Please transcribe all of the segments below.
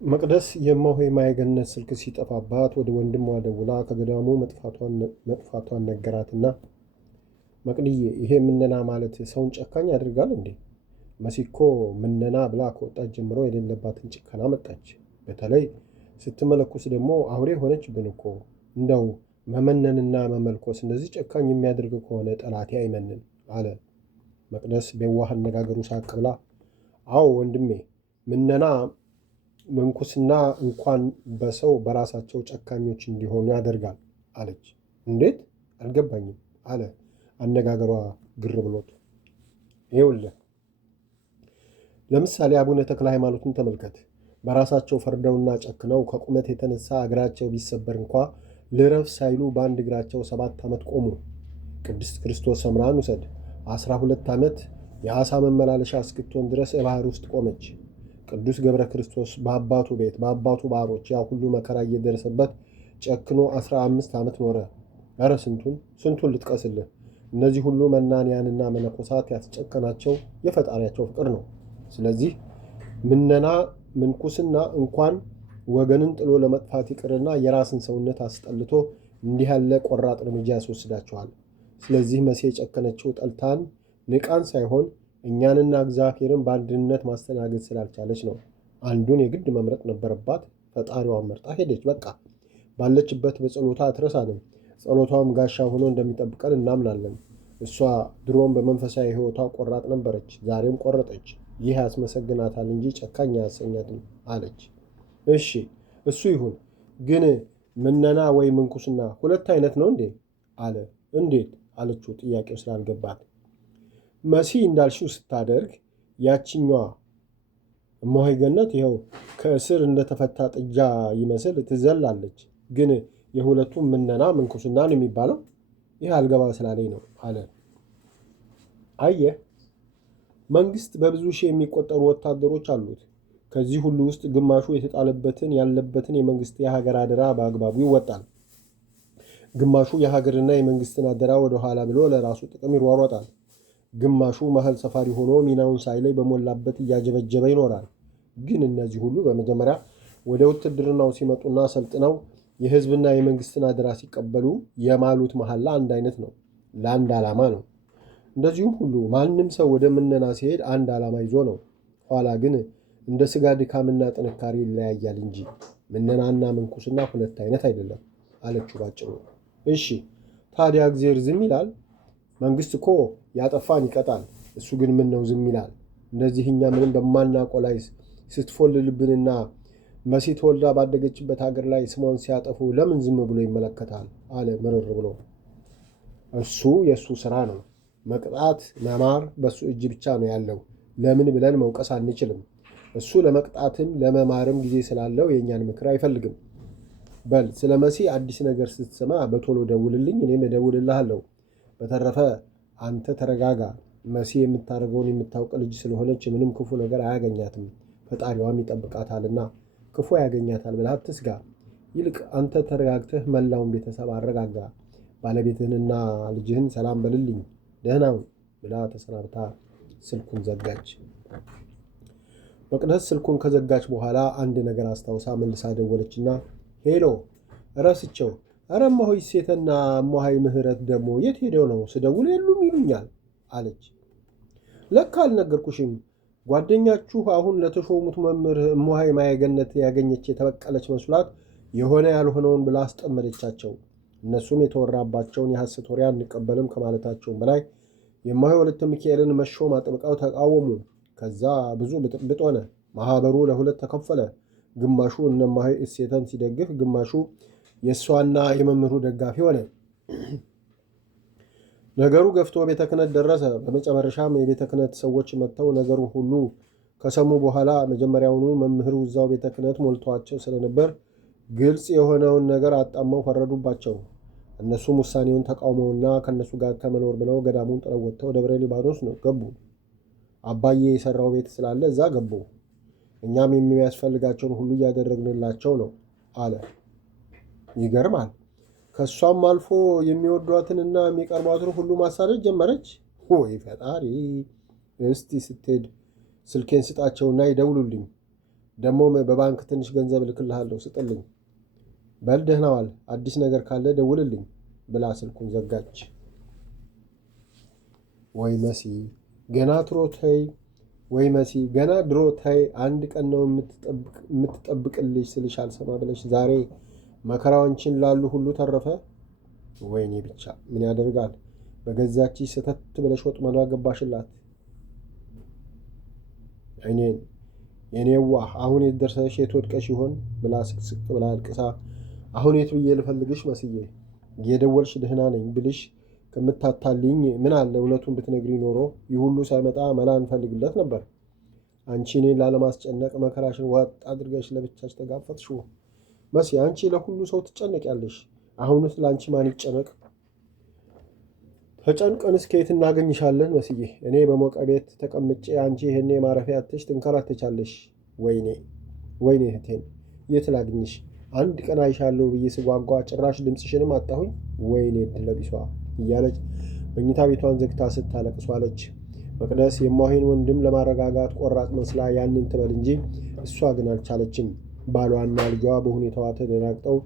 መቅደስ የእማሆይ ማየገነት ስልክ ሲጠፋባት ወደ ወንድሟ ደውላ ከገዳሙ መጥፋቷን ነገራትና መቅድዬ ይሄ ምነና ማለት ሰውን ጨካኝ ያደርጋል እንዴ? መሲኮ ምነና ብላ ከወጣች ጀምሮ የሌለባትን ጭከና መጣች። በተለይ ስትመለኩስ ደግሞ አውሬ ሆነችብን እኮ። እንደው መመነንና መመልኮስ እንደዚህ ጨካኝ የሚያደርግ ከሆነ ጠላቴ አይመንን አለ። መቅደስ በዋህ አነጋገሩ ሳቅ ብላ አዎ ወንድሜ፣ ምነና መንኩስና እንኳን በሰው በራሳቸው ጨካኞች እንዲሆኑ ያደርጋል አለች። እንዴት አልገባኝም አለ አነጋገሯ ግር ብሎት። ይኸውልህ ለምሳሌ አቡነ ተክለ ሃይማኖትን ተመልከት። በራሳቸው ፈርደውና ጨክነው ከቁመት የተነሳ እግራቸው ቢሰበር እንኳ ልረፍ ሳይሉ በአንድ እግራቸው 7 ዓመት ቆሙ። ቅድስት ክርስቶስ ሰምራን ውሰድ። 12 ዓመት የዓሣ መመላለሻ እስክትሆን ድረስ ባህር ውስጥ ቆመች። ቅዱስ ገብረ ክርስቶስ በአባቱ ቤት በአባቱ ባሮች ያ ሁሉ መከራ እየደረሰበት ጨክኖ 15 ዓመት ኖረ። ኧረ ስንቱን ልጥቀስልህ። እነዚህ ሁሉ መናንያንና መነኮሳት ያስጨከናቸው የፈጣሪያቸው ፍቅር ነው። ስለዚህ ምነና ምንኩስና እንኳን ወገንን ጥሎ ለመጥፋት ይቅርና የራስን ሰውነት አስጠልቶ እንዲህ ያለ ቆራጥ እርምጃ ያስወስዳቸዋል። ስለዚህ መሴ የጨከነችው ጠልታን ንቃን ሳይሆን እኛንና እግዚአብሔርን በአንድነት ማስተናገድ ስላልቻለች ነው። አንዱን የግድ መምረጥ ነበረባት። ፈጣሪዋን መርጣ ሄደች። በቃ ባለችበት በጸሎታ አትረሳንም። ጸሎቷም ጋሻ ሆኖ እንደሚጠብቀን እናምናለን። እሷ ድሮም በመንፈሳዊ ሕይወቷ ቆራጥ ነበረች፣ ዛሬም ቆረጠች። ይህ ያስመሰግናታል እንጂ ጨካኝ አያሰኛትም አለች። እሺ እሱ ይሁን፣ ግን ምነና ወይ ምንኩስና ሁለት አይነት ነው እንዴ አለ። እንዴት አለችው ጥያቄው ስላልገባት። መሲ እንዳልሽው ስታደርግ ያችኛዋ እማሆይ ገነት ይኸው ከእስር እንደተፈታ ጥጃ ይመስል ትዘላለች። ግን የሁለቱም ምነና ምንኩስና ነው የሚባለው? ይህ አልገባ ስላለኝ ነው አለ። አየህ መንግስት በብዙ ሺህ የሚቆጠሩ ወታደሮች አሉት። ከዚህ ሁሉ ውስጥ ግማሹ የተጣለበትን ያለበትን የመንግስት የሀገር አደራ በአግባቡ ይወጣል። ግማሹ የሀገርና የመንግስትን አደራ ወደኋላ ብሎ ለራሱ ጥቅም ይሯሯጣል። ግማሹ መሀል ሰፋሪ ሆኖ ሚናውን ሳይለይ በሞላበት እያጀበጀበ ይኖራል። ግን እነዚህ ሁሉ በመጀመሪያ ወደ ውትድርናው ሲመጡና ሰልጥነው የህዝብና የመንግስትን አደራ ሲቀበሉ የማሉት መሐላ አንድ አይነት ነው፣ ለአንድ ዓላማ ነው። እንደዚሁም ሁሉ ማንም ሰው ወደ ምነና ሲሄድ አንድ ዓላማ ይዞ ነው። ኋላ ግን እንደ ስጋ ድካምና ጥንካሬ ይለያያል እንጂ ምነናና ምንኩስና ሁለት አይነት አይደለም አለችው ባጭሩ። እሺ ታዲያ እግዚአብሔር ዝም ይላል? መንግስት እኮ ያጠፋን ይቀጣል። እሱ ግን ምን ነው ዝም ይላል? እነዚህ እኛ ምንም በማናውቀው ላይ ስትፎልልብንና መሲ ተወልዳ ባደገችበት ሀገር ላይ ስሟን ሲያጠፉ ለምን ዝም ብሎ ይመለከታል? አለ ምርር ብሎ። እሱ የእሱ ስራ ነው። መቅጣት መማር በእሱ እጅ ብቻ ነው ያለው። ለምን ብለን መውቀስ አንችልም። እሱ ለመቅጣትም ለመማርም ጊዜ ስላለው የእኛን ምክር አይፈልግም። በል ስለ መሲ አዲስ ነገር ስትሰማ በቶሎ ደውልልኝ፣ እኔም እደውልልሃለሁ። በተረፈ አንተ ተረጋጋ። መሲ የምታደርገውን የምታውቅ ልጅ ስለሆነች ምንም ክፉ ነገር አያገኛትም፣ ፈጣሪዋም ይጠብቃታልና ክፉ ያገኛታል ብለህ አትስጋ። ይልቅ አንተ ተረጋግተህ መላውን ቤተሰብ አረጋጋ። ባለቤትህንና ልጅህን ሰላም በልልኝ፣ ደህናውን ብላ ተሰናብታ ስልኩን ዘጋች። መቅደስ ስልኩን ከዘጋች በኋላ አንድ ነገር አስታውሳ መልሳ ደወለችና ሄሎ፣ ረስቸው። ኧረ እማሆይ ሴትና እማሆይ ምህረት ደግሞ የት ሄደው ነው? ስደውል የሉም ይሉኛል አለች። ለካ አልነገርኩሽም። ጓደኛችሁ አሁን ለተሾሙት መምህር እማሆይ ማየገነት ያገኘች የተበቀለች መስሏት የሆነ ያልሆነውን ብላ አስጠመደቻቸው። እነሱም የተወራባቸውን የሐሰት ወሬ አንቀበልም ከማለታቸውም በላይ የእማሆይ ወለተ ሚካኤልን መሾም አጥብቀው ተቃወሙ። ከዛ ብዙ ብጥብጥ ሆነ። ማህበሩ ለሁለት ተከፈለ። ግማሹ እነ እማሆይ እሴተን ሲደግፍ፣ ግማሹ የእሷና የመምህሩ ደጋፊ ሆነ። ነገሩ ገፍቶ ቤተ ክህነት ደረሰ። በመጨረሻም የቤተ ክህነት ሰዎች መጥተው ነገሩን ሁሉ ከሰሙ በኋላ መጀመሪያውኑ መምህሩ እዛው ቤተ ክህነት ሞልተዋቸው ስለነበር ግልጽ የሆነውን ነገር አጣመው ፈረዱባቸው። እነሱም ውሳኔውን ተቃውመውና ከእነሱ ጋር ከመኖር ብለው ገዳሙን ጥለው ወጥተው ደብረ ሊባኖስ ነው ገቡ። አባዬ የሰራው ቤት ስላለ እዛ ገቡ። እኛም የሚያስፈልጋቸውን ሁሉ እያደረግንላቸው ነው አለ። ይገርማል። ከእሷም አልፎ የሚወዷትንና የሚቀርቧትን ሁሉ ማሳደድ ጀመረች። ወይ ፈጣሪ! እስቲ ስትሄድ ስልኬን ስጣቸውና ይደውሉልኝ። ደግሞም በባንክ ትንሽ ገንዘብ እልክልሃለሁ፣ ስጥልኝ። በል ደህና ዋል፣ አዲስ ነገር ካለ ደውልልኝ ብላ ስልኩን ዘጋች። ወይ መሲ ገና ድሮ ተይ፣ አንድ ቀን ነው የምትጠብቅልሽ ስልሽ አልሰማ ብለሽ ዛሬ መከራዋንችን ላሉ ሁሉ ተረፈ። ወይኔ ብቻ ምን ያደርጋል፣ በገዛች ስተት ብለሽ ወጥመዷ ገባሽላት። እኔን የኔዋ አሁን የት ደርሰሽ የት ወድቀሽ ይሆን ብላ ስቅስቅ ብላ አልቅሳ፣ አሁን የት ብዬ ልፈልግሽ መስዬ፣ የደወልሽ ደህና ነኝ ብልሽ ከምታታልኝ ምን አለ እውነቱን ብትነግሪ ኖሮ ይህ ሁሉ ሳይመጣ መላ እንፈልግለት ነበር። አንቺ እኔን ላለማስጨነቅ መከራሽን ዋጥ አድርገሽ ለብቻሽ ተጋፈጥሽው። መሲ አንቺ ለሁሉ ሰው ትጨነቂያለሽ። አሁንስ ለአንቺ ማን ይጨነቅ? ተጨንቀንስ ከየት እናገኝሻለን መስዬ? እኔ በሞቀ ቤት ተቀምጬ አንቺ ይሄኔ ማረፊያ አጥተሽ ትንከራተቻለሽ። ወይኔ እህቴን የት ላግኝሽ? አንድ ቀን አይሻለሁ ብዬ ስጓጓ ጭራሽ ድምፅሽንም አጣሁኝ። ወይኔ ድለቢሷ እያለች መኝታ ቤቷን ዘግታ ስታለቅስ ዋለች። መቅደስ የማሄን ወንድም ለማረጋጋት ቆራጥ መስላ ያንን ትበል እንጂ እሷ ግን አልቻለችም። ባሏና ልጇ በሁኔታዋ ተደናግጠው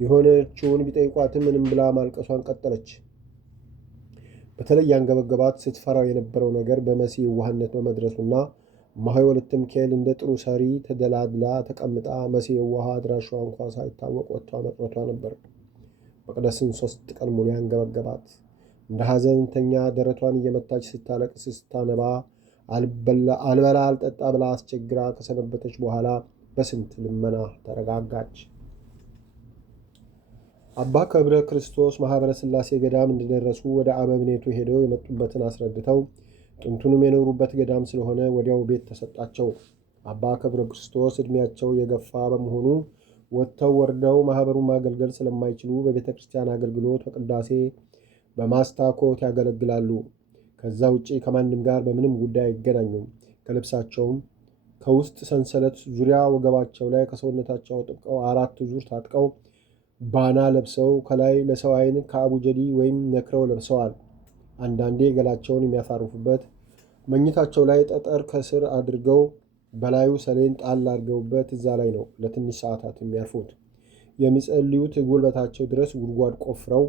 የሆነችውን ቢጠይቋትም ምንም ብላ ማልቀሷን ቀጠለች። በተለይ ያንገበገባት ስትፈራው የነበረው ነገር በመሲ የዋህነት በመድረሱና እማሆይ ወለተ ሚካኤል እንደ ጥሩ ሰሪ ተደላድላ ተቀምጣ መሲ የዋህ አድራሿ እንኳ ሳይታወቅ ወጥቷ መቅረቷ ነበር። መቅደስን 3 ቀን ሙሉ ያንገበገባት እንደ ሐዘንተኛ ደረቷን እየመታች ስታለቅስ ስታነባ አልበላ አልጠጣ ብላ አስቸግራ ከሰነበተች በኋላ በስንት ልመና ተረጋጋች። አባ ከብረ ክርስቶስ ማኅበረ ሥላሴ ገዳም እንደደረሱ ወደ አበምኔቱ ሄደው የመጡበትን አስረድተው ጥንቱንም የኖሩበት ገዳም ስለሆነ ወዲያው ቤት ተሰጣቸው። አባ ከብረ ክርስቶስ ዕድሜያቸው የገፋ በመሆኑ ወጥተው ወርደው ማኅበሩን ማገልገል ስለማይችሉ በቤተ ክርስቲያን አገልግሎት በቅዳሴ በማስታኮት ያገለግላሉ። ከዛ ውጪ ከማንም ጋር በምንም ጉዳይ አይገናኙም። ከልብሳቸውም ከውስጥ ሰንሰለት ዙሪያ ወገባቸው ላይ ከሰውነታቸው ጥብቀው 4 ዙር ታጥቀው ባና ለብሰው ከላይ ለሰው ዓይን ከአቡጀዲ ወይም ነክረው ለብሰዋል። አንዳንዴ ገላቸውን የሚያሳርፉበት መኝታቸው ላይ ጠጠር ከስር አድርገው በላዩ ሰሌን ጣል አድርገውበት እዛ ላይ ነው ለትንሽ ሰዓታት የሚያርፉት። የሚጸልዩት ጉልበታቸው ድረስ ጉድጓድ ቆፍረው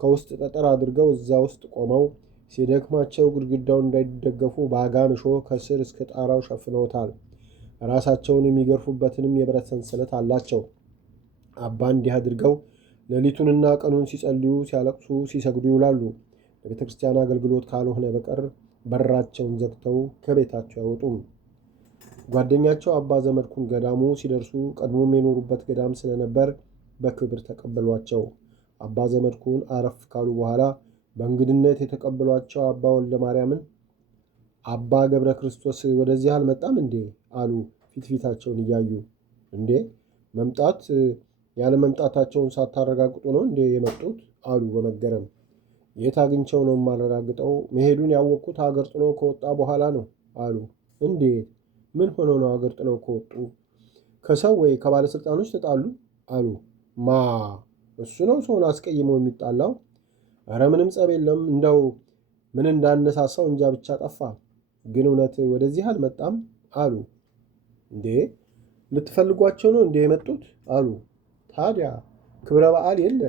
ከውስጥ ጠጠር አድርገው እዛ ውስጥ ቆመው ሲደክማቸው ግድግዳው እንዳይደገፉ በአጋም እሾህ ከስር እስከ ጣራው ሸፍነውታል። ራሳቸውን የሚገርፉበትንም የብረት ሰንሰለት አላቸው። አባ እንዲህ አድርገው ሌሊቱንና ቀኑን ሲጸልዩ፣ ሲያለቅሱ፣ ሲሰግዱ ይውላሉ። ለቤተ ክርስቲያን አገልግሎት ካልሆነ በቀር በራቸውን ዘግተው ከቤታቸው አይወጡም። ጓደኛቸው አባ ዘመድኩን ገዳሙ ሲደርሱ ቀድሞም የኖሩበት ገዳም ስለነበር በክብር ተቀበሏቸው። አባ ዘመድኩን አረፍ ካሉ በኋላ በእንግድነት የተቀበሏቸው አባ ወልደ ማርያምን አባ ገብረ ክርስቶስ ወደዚህ አልመጣም እንዴ አሉ ፊትፊታቸውን እያዩ። እንዴ መምጣት ያለ መምጣታቸውን ሳታረጋግጡ ነው እንዴ የመጡት አሉ በመገረም። የት አግኝቸው ነው የማረጋግጠው? መሄዱን ያወቅኩት ሀገር ጥሎ ከወጣ በኋላ ነው አሉ። እንዴት? ምን ሆነው ነው ሀገር ጥለው ከወጡ? ከሰው ወይ ከባለሥልጣኖች ተጣሉ አሉ። ማ እሱ ነው ሰውን አስቀይመው የሚጣላው? እረ ምንም ጸብ የለም፣ እንደው ምን እንዳነሳሳው እንጃ ብቻ ጠፋ። ግን እውነት ወደዚህ አልመጣም አሉ። እንዴ ልትፈልጓቸው ነው እንዴ የመጡት አሉ። ታዲያ ክብረ በዓል የለ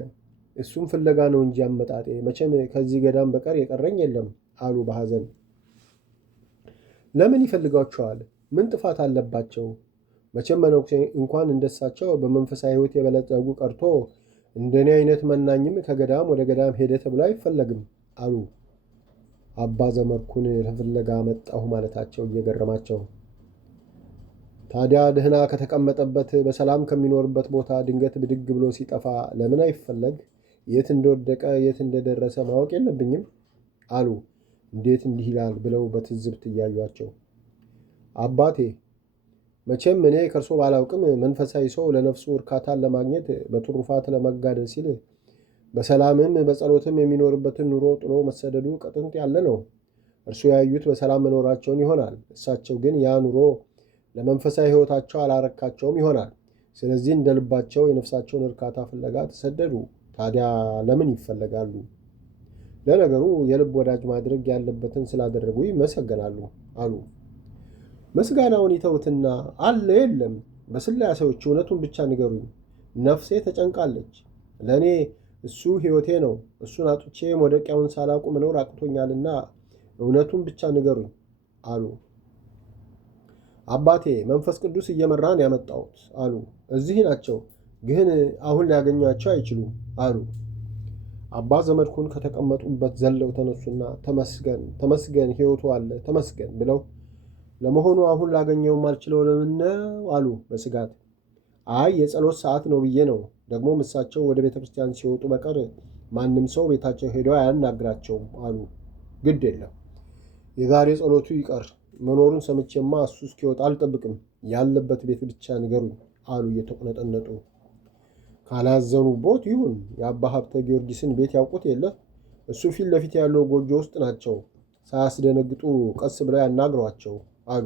እሱም ፍለጋ ነው እንጂ አመጣጤ፣ መቼም ከዚህ ገዳም በቀር የቀረኝ የለም አሉ በሐዘን። ለምን ይፈልጓቸዋል? ምን ጥፋት አለባቸው? መቼም መነኩሴ እንኳን እንደሳቸው በመንፈሳዊ ሕይወት የበለጸጉ ቀርቶ እንደኔ አይነት መናኝም ከገዳም ወደ ገዳም ሄደ ተብሎ አይፈለግም አሉ። አባ ዘመድኩን ለፍለጋ መጣሁ ማለታቸው እየገረማቸው፣ ታዲያ ደህና ከተቀመጠበት በሰላም ከሚኖርበት ቦታ ድንገት ብድግ ብሎ ሲጠፋ ለምን አይፈለግ? የት እንደወደቀ የት እንደደረሰ ማወቅ የለብኝም አሉ። እንዴት እንዲህ ይላል ብለው በትዝብት እያዩአቸው፣ አባቴ መቼም እኔ ከእርሶ ባላውቅም መንፈሳዊ ሰው ለነፍሱ እርካታን ለማግኘት በትሩፋት ለመጋደል ሲል በሰላምም በጸሎትም የሚኖርበትን ኑሮ ጥሎ መሰደዱ ከጥንት ያለ ነው። እርሱ ያዩት በሰላም መኖራቸውን ይሆናል። እሳቸው ግን ያ ኑሮ ለመንፈሳዊ ሕይወታቸው አላረካቸውም ይሆናል። ስለዚህ እንደ ልባቸው የነፍሳቸውን እርካታ ፍለጋ ተሰደዱ። ታዲያ ለምን ይፈለጋሉ? ለነገሩ የልብ ወዳጅ ማድረግ ያለበትን ስላደረጉ ይመሰገናሉ አሉ። ምስጋናውን ይተውትና አለ የለም በስላሴዎች እውነቱን ብቻ ንገሩኝ። ነፍሴ ተጨንቃለች። ለእኔ እሱ ሕይወቴ ነው። እሱን አጥቼ መውደቂያውን ሳላውቅ መኖር አቅቶኛልና እውነቱን ብቻ ንገሩኝ አሉ። አባቴ መንፈስ ቅዱስ እየመራን ያመጣሁት አሉ። እዚህ ናቸው፣ ግን አሁን ሊያገኟቸው አይችሉም አሉ። አባ ዘመድኩን ከተቀመጡበት ዘለው ተነሱና ተመስገን ተመስገን፣ ሕይወቱ አለ ተመስገን ብለው ለመሆኑ አሁን ላገኘው አልችለው ለምን ነው አሉ በስጋት። አይ የጸሎት ሰዓት ነው ብዬ ነው። ደግሞ እሳቸው ወደ ቤተ ክርስቲያን ሲወጡ በቀር ማንም ሰው ቤታቸው ሄደው አያናግራቸውም አሉ። ግድ የለም የዛሬ ጸሎቱ ይቀር፣ መኖሩን ሰምቼማ እሱ እስኪወጣ አልጠብቅም። ያለበት ቤት ብቻ ንገሩኝ አሉ እየተቆነጠነጡ። ካላዘኑቦት ይሁን። የአባ ሀብተ ጊዮርጊስን ቤት ያውቁት የለ? እሱ ፊት ለፊት ያለው ጎጆ ውስጥ ናቸው። ሳያስደነግጡ ቀስ ብለው ያናግሯቸው አሉ።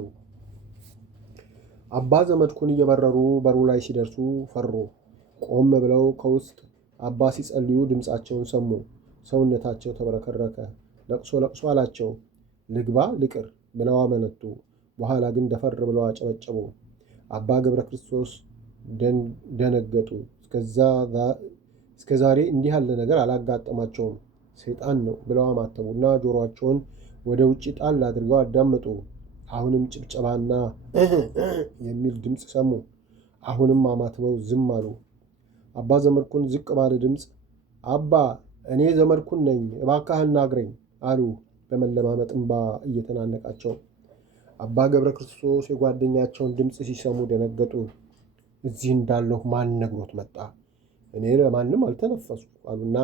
አባ ዘመድኩን እየበረሩ በሩ ላይ ሲደርሱ ፈሩ። ቆም ብለው ከውስጥ አባ ሲጸልዩ ድምፃቸውን ሰሙ። ሰውነታቸው ተበረከረከ። ለቅሶ ለቅሶ አላቸው። ልግባ ልቅር ብለው አመነቱ። በኋላ ግን ደፈር ብለው አጨበጨቡ። አባ ገብረ ክርስቶስ ደነገጡ። እስከ ዛሬ እንዲህ ያለ ነገር አላጋጠማቸውም። ሰይጣን ነው ብለው አማተቡና ጆሮአቸውን ወደ ውጭ ጣል አድርገው አዳመጡ። አሁንም ጭብጨባና የሚል ድምፅ ሰሙ። አሁንም አማትበው ዝም አሉ። አባ ዘመድኩን ዝቅ ባለ ድምፅ አባ እኔ ዘመድኩን ነኝ፣ እባክህ አናግረኝ አሉ በመለማመጥ እንባ እየተናነቃቸው። አባ ገብረ ክርስቶስ የጓደኛቸውን ድምፅ ሲሰሙ ደነገጡ። እዚህ እንዳለሁ ማን ነግሮት መጣ? እኔ ለማንም አልተነፈሱ አሉና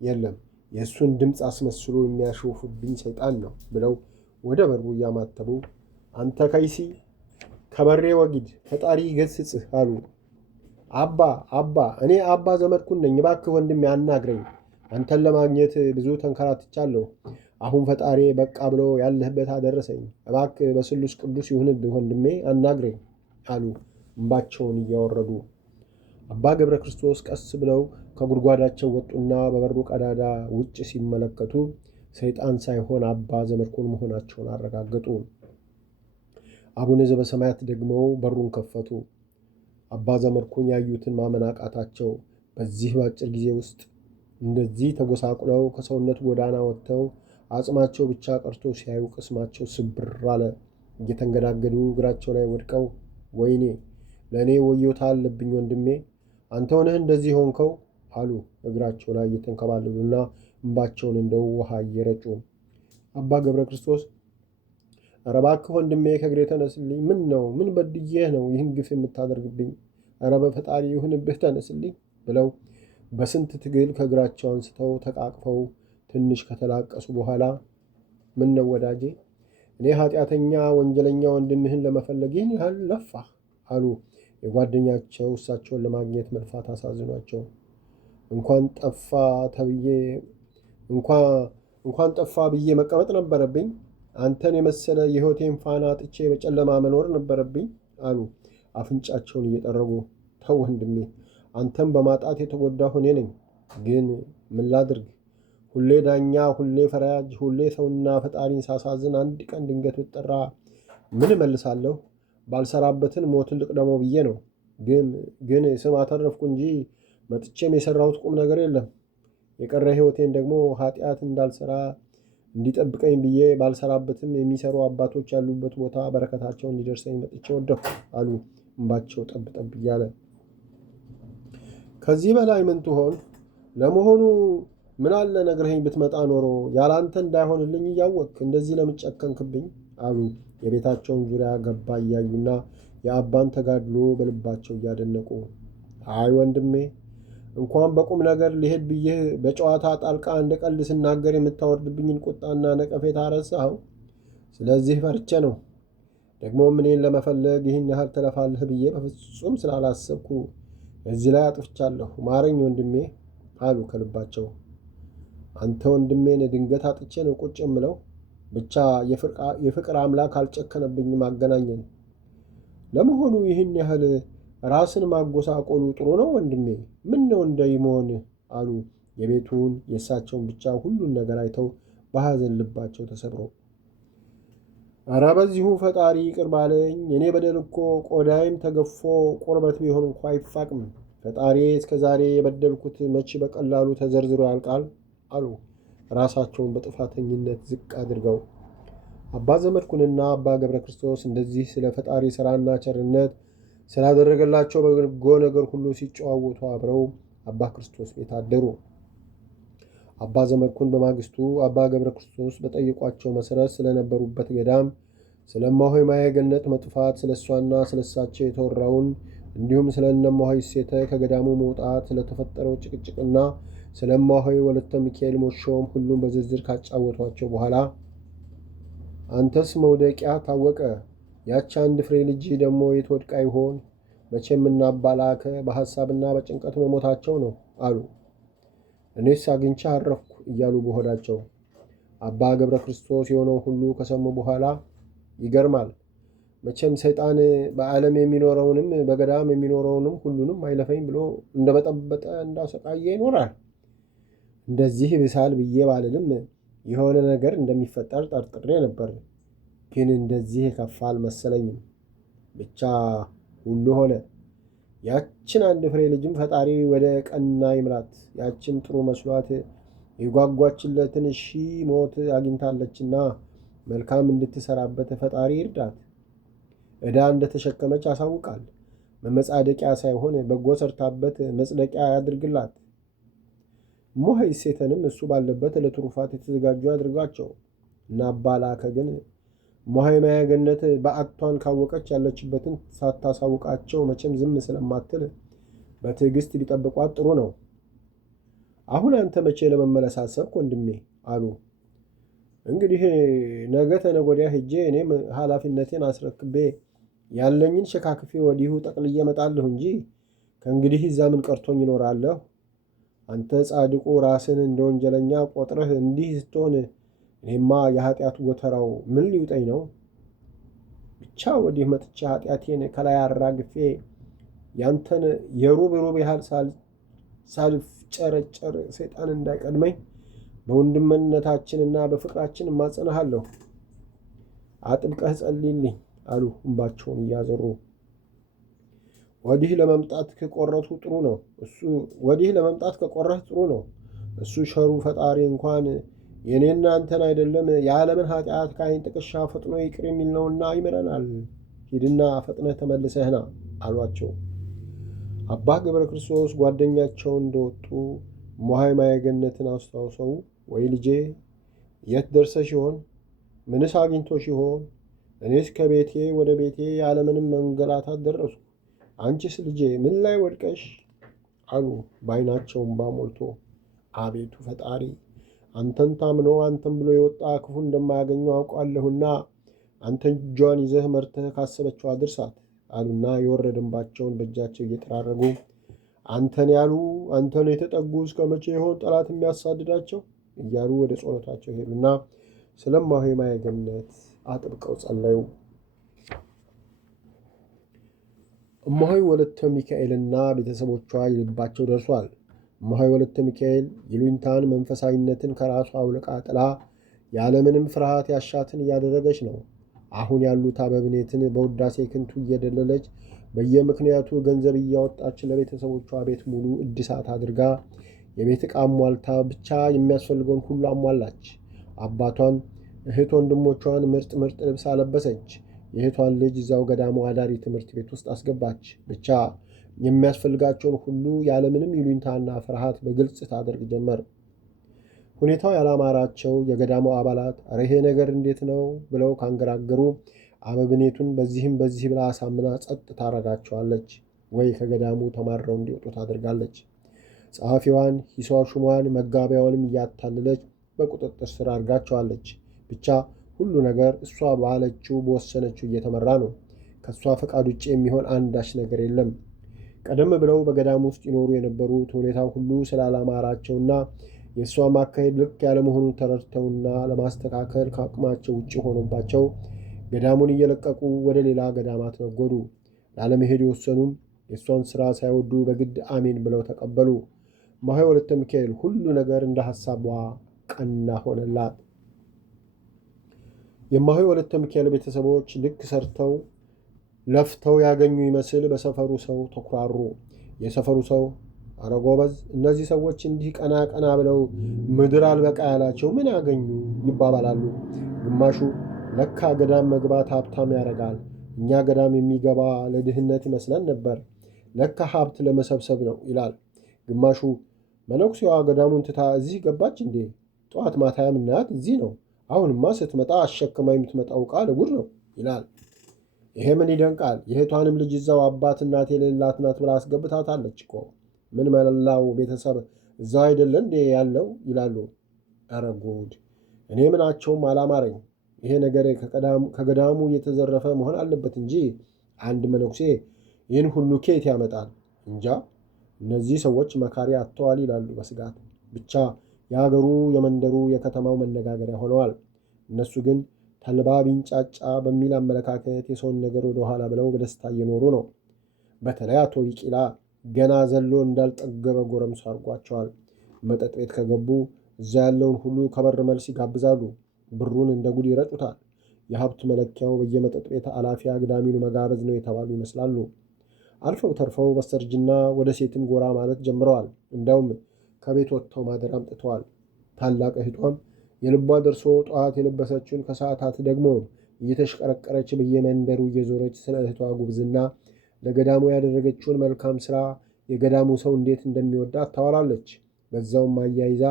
የለም የእሱን ድምፅ አስመስሎ የሚያሾፍብኝ ሰይጣን ነው ብለው ወደ በሩ እያማተቡ አንተ ከይሲ ከበሬ ወጊድ ፈጣሪ ገስጽህ አሉ። አባ እኔ አባ ዘመድኩን ነኝ፣ እባክህ ወንድሜ አናግረኝ። አንተን ለማግኘት ብዙ ተንከራትቻለሁ። አሁን ፈጣሪ በቃ ብሎ ያለህበት አደረሰኝ። እባክህ በስሉስ ቅዱስ ይሁንብህ ወንድሜ አናግረኝ አሉ እንባቸውን እያወረዱ። አባ ገብረ ክርስቶስ ቀስ ብለው ከጉድጓዳቸው ወጡና በበሩ ቀዳዳ ውጭ ሲመለከቱ ሰይጣን ሳይሆን አባ ዘመድኩን መሆናቸውን አረጋገጡ። አቡነ ዘበሰማያት ደግሞ በሩን ከፈቱ። አባ ዘመድኩን ያዩትን ማመን አቃታቸው። በዚህ በአጭር ጊዜ ውስጥ እንደዚህ ተጎሳቁለው ከሰውነት ጎዳና ወጥተው አጽማቸው ብቻ ቀርቶ ሲያዩ ቅስማቸው ስብር አለ። እየተንገዳገዱ እግራቸው ላይ ወድቀው ወይኔ ለእኔ ወዮታ አለብኝ ወንድሜ፣ አንተ ሆነህ እንደዚህ ሆንከው አሉ እግራቸው ላይ እየተንከባለሉና እንባቸውን እንደ ውሃ እየረጩ። አባ ገብረ ክርስቶስ ኧረ እባክህ ወንድሜ ከእግሬ ተነስልኝ፣ ምን ነው ምን በድዬህ ነው ይህን ግፍ የምታደርግብኝ? ኧረ በፈጣሪ ይሁንብህ ተነስልኝ ብለው በስንት ትግል ከእግራቸው አንስተው ተቃቅፈው ትንሽ ከተላቀሱ በኋላ ምን ነው ወዳጄ፣ እኔ ኃጢአተኛ ወንጀለኛ ወንድምህን ለመፈለግ ይህን ያህል ለፋህ አሉ። የጓደኛቸው እሳቸውን ለማግኘት መልፋት አሳዝኗቸው እንኳን ጠፋ ብዬ መቀመጥ ነበረብኝ። አንተን የመሰለ የሕይወቴን ፋና አጥቼ በጨለማ መኖር ነበረብኝ አሉ አፍንጫቸውን እየጠረጉ። ተው ወንድሜ፣ አንተን በማጣት የተጎዳሁ እኔ ነኝ። ግን ምን ላድርግ? ሁሌ ዳኛ፣ ሁሌ ፈራጅ፣ ሁሌ ሰውና ፈጣሪን ሳሳዝን አንድ ቀን ድንገት ብጠራ ምን እመልሳለሁ? ባልሰራበትን ሞትን ልቅደመው ብዬ ነው። ግን ስም አተረፍኩ እንጂ መጥቼም የሰራሁት ቁም ነገር የለም። የቀረ ሕይወቴን ደግሞ ኃጢአት እንዳልሰራ እንዲጠብቀኝ ብዬ ባልሰራበትም የሚሰሩ አባቶች ያሉበት ቦታ በረከታቸው እንዲደርሰኝ መጥቼ ወደኩ አሉ እንባቸው ጠብ ጠብ እያለ። ከዚህ በላይ ምን ትሆን? ለመሆኑ ምን አለ ነግረኸኝ ብትመጣ ኖሮ ያላንተ እንዳይሆንልኝ እያወቅህ እንደዚህ ለምን ጨከንክብኝ? አሉ የቤታቸውን ዙሪያ ገባ እያዩና የአባን ተጋድሎ በልባቸው እያደነቁ። አይ ወንድሜ፣ እንኳን በቁም ነገር ሊሄድ ብዬ በጨዋታ ጣልቃ እንደ ቀልድ ስናገር የምታወርድብኝን ቁጣና ነቀፌታ ረሳኸው? ስለዚህ ፈርቼ ነው። ደግሞም እኔን ለመፈለግ ይህን ያህል ተለፋልህ ብዬ በፍጹም ስላላሰብኩ እዚህ ላይ አጥፍቻለሁ። ማረኝ ወንድሜ አሉ ከልባቸው። አንተ ወንድሜን ድንገት አጥቼ ነው ቁጭ የምለው። ብቻ የፍቅር አምላክ አልጨከነብኝም፣ አገናኘን። ለመሆኑ ይህን ያህል ራስን ማጎሳቆሉ ጥሩ ነው ወንድሜ? ምን ነው እንደይመሆን አሉ የቤቱን የእሳቸውን ብቻ ሁሉን ነገር አይተው በሐዘን ልባቸው ተሰብሮ። ኧረ በዚሁ ፈጣሪ ይቅር ባለኝ። እኔ በደል እኮ ቆዳይም ተገፎ ቁርበት ቢሆን እንኳ አይፋቅም። ፈጣሪ እስከ ዛሬ የበደልኩት መቼ በቀላሉ ተዘርዝሮ ያልቃል አሉ ራሳቸውን በጥፋተኝነት ዝቅ አድርገው። አባ ዘመድኩንና አባ ገብረ ክርስቶስ እንደዚህ ስለ ፈጣሪ ሥራና ቸርነት ስላደረገላቸው በጎ ነገር ሁሉ ሲጨዋወቱ አብረው አባ ክርስቶስ ቤት አደሩ። አባ ዘመድኩን በማግስቱ አባ ገብረ ክርስቶስ በጠየቋቸው መሠረት ስለነበሩበት ገዳም፣ ስለ እማሆይ ማየ ገነት መጥፋት፣ ስለ እሷና ስለ እሳቸው የተወራውን እንዲሁም ስለ እነማሆይ ሴተ ከገዳሙ መውጣት፣ ስለተፈጠረው ጭቅጭቅና ስለ እማሆይ ወለተ ሚካኤል ሞሾም ሁሉም በዝርዝር ካጫወቷቸው በኋላ አንተስ መውደቂያ ታወቀ፣ ያች አንድ ፍሬ ልጅ ደግሞ የት ወድቃ ይሆን? መቼም እናባላከ በሐሳብና በጭንቀት መሞታቸው ነው አሉ። እኔስ አግኝቻ አረፍኩ እያሉ በሆዳቸው። አባ ገብረ ክርስቶስ የሆነው ሁሉ ከሰሙ በኋላ ይገርማል፣ መቼም ሰይጣን በዓለም የሚኖረውንም በገዳም የሚኖረውንም ሁሉንም አይለፈኝ ብሎ እንደበጠበጠ እንዳሰቃየ ይኖራል። እንደዚህ ብሳል ብዬ ባልልም የሆነ ነገር እንደሚፈጠር ጠርጥሬ ነበር። ግን እንደዚህ የከፋ አልመሰለኝም። ብቻ ሁሉ ሆነ። ያችን አንድ ፍሬ ልጅም ፈጣሪ ወደ ቀና ይምራት። ያችን ጥሩ መስሏት የጓጓችለትን ሞት አግኝታለችና መልካም እንድትሰራበት ፈጣሪ ይርዳት። ዕዳ እንደተሸከመች ያሳውቃል። መመጻደቂያ ሳይሆን በጎ ሰርታበት መጽደቂያ ያድርግላት። እማሆይ ሴተንም እሱ ባለበት ለትሩፋት የተዘጋጁ ያድርጋቸው እና አባላከ ግን እማሆይ ማየ ገነት በአቷን ካወቀች ያለችበትን ሳታሳውቃቸው መቼም ዝም ስለማትል በትዕግስት ቢጠብቋት ጥሩ ነው። አሁን አንተ መቼ ለመመለስ አሰብክ ወንድሜ? አሉ። እንግዲህ ነገ ተነገ ወዲያ ሄጄ እኔም ኃላፊነቴን አስረክቤ ያለኝን ሸካክፌ ወዲሁ ጠቅልዬ እመጣለሁ እንጂ ከእንግዲህ እዛ ምን ቀርቶኝ ይኖራለሁ? አንተ ጻድቁ ራስን እንደ ወንጀለኛ ቆጥረህ እንዲህ ስትሆን እኔማ የኃጢአቱ ጎተራው ምን ሊውጠኝ ነው? ብቻ ወዲህ መጥቼ ኃጢአቴን ከላይ አራግፌ ያንተን የሩብ ያህል ሳልፍጨረጨር ሰይጣን እንዳይቀድመኝ በወንድምነታችንና በፍቅራችን እማጸናሃለሁ። አጥብቀህ ጸልይልኝ አሉ እንባቸውን እያዘሩ። ወዲህ ለመምጣት ከቆረቱ ጥሩ ነው። እሱ ሸሩ ፈጣሪ እንኳን የኔና አንተን አይደለም የዓለምን ኃጢአት ከዓይን ጥቅሻ ፈጥኖ ይቅር የሚል ነውና ይምረናል። ሂድና ፈጥነህ ተመልሰህና አሏቸው። አባ ገብረ ክርስቶስ ጓደኛቸውን እንደወጡ እማሆይ ማየ ገነትን አስታውሰው፣ ወይ ልጄ የት ደርሰሽ ይሆን? ምንስ አግኝቶሽ ይሆን? እኔስ ከቤቴ ወደ ቤቴ ያለምንም መንገላታት ደረስኩ። አንቺስ ልጄ ምን ላይ ወድቀሽ? አሉ በዓይናቸው እንባ ሞልቶ። አቤቱ ፈጣሪ አንተን ታምኖ አንተን ብሎ የወጣ ክፉ እንደማያገኘው አውቃለሁና አንተን እጇን ይዘህ መርተህ ካሰበችው አድርሳት አሉና የወረደ እንባቸውን በእጃቸው እየጠራረጉ አንተን ያሉ አንተን የተጠጉ እስከ መቼ ይሆን ጠላት የሚያሳድዳቸው እያሉ ወደ ጸሎታቸው ሄዱና ስለ እማሆይ ማየ ገነት አጥብቀው ጸለዩ። እማሆይ ወለተ ሚካኤልና ቤተሰቦቿ የልባቸው ደርሷል። እማሆይ ወለተ ሚካኤል ይሉኝታን መንፈሳዊነትን ከራሷ አውልቃ ጥላ ያለምንም ፍርሃት ያሻትን እያደረገች ነው። አሁን ያሉት አበብኔትን በውዳሴ ክንቱ እየደለለች በየምክንያቱ ገንዘብ እያወጣች ለቤተሰቦቿ ቤት ሙሉ እድሳት አድርጋ የቤት ዕቃ አሟልታ ብቻ የሚያስፈልገውን ሁሉ አሟላች። አባቷን እህት ወንድሞቿን ምርጥ ልብስ አለበሰች። የእህቷን ልጅ እዛው ገዳሙ አዳሪ ትምህርት ቤት ውስጥ አስገባች። ብቻ የሚያስፈልጋቸውን ሁሉ ያለምንም ይሉኝታና ፍርሃት በግልጽ ታደርግ ጀመር። ሁኔታው ያላማራቸው የገዳሙ አባላት ኧረ ይሄ ነገር እንዴት ነው ብለው ካንገራገሩ አበብኔቱን በዚህም በዚህ ብላ አሳምና ጸጥ ታረጋቸዋለች፣ ወይ ከገዳሙ ተማረው እንዲወጡ ታደርጋለች። ጸሐፊዋን፣ ሂሷ ሹሟን፣ መጋቢያውንም እያታለለች በቁጥጥር ስር አድርጋቸዋለች። ብቻ ሁሉ ነገር እሷ ባለችው በወሰነችው እየተመራ ነው። ከእሷ ፈቃድ ውጭ የሚሆን አንዳች ነገር የለም። ቀደም ብለው በገዳሙ ውስጥ ይኖሩ የነበሩት ሁኔታው ሁሉ ስላላማራቸውና የእሷ ማካሄድ ልክ ያለመሆኑን ተረድተውና ለማስተካከል ከአቅማቸው ውጭ ሆኖባቸው ገዳሙን እየለቀቁ ወደ ሌላ ገዳማት ነጎዱ። ላለመሄድ የወሰኑም የእሷን ሥራ ሳይወዱ በግድ አሜን ብለው ተቀበሉ። እማሆይ ወለተ ሚካኤል ሁሉ ነገር እንደ ሐሳቧ ቀና ሆነላት። የማሆይ ወለተ ሚካኤል ቤተሰቦች ልክ ሰርተው ለፍተው ያገኙ ይመስል በሰፈሩ ሰው ተኩራሩ። የሰፈሩ ሰው አረ ጎበዝ፣ እነዚህ ሰዎች እንዲህ ቀና ቀና ብለው ምድር አልበቃ ያላቸው ምን ያገኙ ይባባላሉ። ግማሹ ለካ ገዳም መግባት ሀብታም ያደርጋል፣ እኛ ገዳም የሚገባ ለድህነት ይመስለን ነበር፣ ለካ ሀብት ለመሰብሰብ ነው ይላል። ግማሹ መነኩሴዋ ገዳሙን ትታ እዚህ ገባች እንዴ? ጠዋት ማታ የምናያት እዚህ ነው። አሁንማ ስትመጣ አሸክማ የምትመጣው ዕቃ ለጉድ ነው ይላል። ይሄ ምን ይደንቃል? የእህቷንም ልጅ እዛው አባት እናት የሌላት ናት ብላ አስገብታታለች እኮ። ምን መላው ቤተሰብ እዛው አይደለ እንዴ ያለው ይላሉ። ኧረ ጉድ! እኔ ምናቸውም አላማረኝ። ይሄ ነገር ከገዳሙ እየተዘረፈ መሆን አለበት እንጂ አንድ መነኩሴ ይህን ሁሉ ኬት ያመጣል? እንጃ። እነዚህ ሰዎች መካሪ አጥተዋል ይላሉ በስጋት። ብቻ የሀገሩ፣ የመንደሩ፣ የከተማው መነጋገሪያ ሆነዋል። እነሱ ግን ተልባ ቢንጫጫ በሚል አመለካከት የሰውን ነገር ወደኋላ ብለው በደስታ እየኖሩ ነው። በተለይ አቶ ቢቂላ ገና ዘሎ እንዳልጠገበ ጎረምሳ አድርጓቸዋል። መጠጥ ቤት ከገቡ እዛ ያለውን ሁሉ ከበር መልስ ይጋብዛሉ። ብሩን እንደ ጉድ ይረጩታል። የሀብት መለኪያው በየመጠጥ ቤት አላፊ አግዳሚውን መጋበዝ ነው የተባሉ ይመስላሉ። አልፈው ተርፈው በስተርጅና ወደ ሴትም ጎራ ማለት ጀምረዋል። እንዳውም ከቤት ወጥተው ማደር አምጥተዋል። ታላቅ እህቷም የልቧ ደርሶ ጠዋት የለበሰችውን ከሰዓታት ደግሞ እየተሽቀረቀረች በየመንደሩ እየዞረች ስለ እህቷ ጉብዝና፣ ለገዳሙ ያደረገችውን መልካም ሥራ፣ የገዳሙ ሰው እንዴት እንደሚወዳት ታወራለች። በዛውም አያይዛ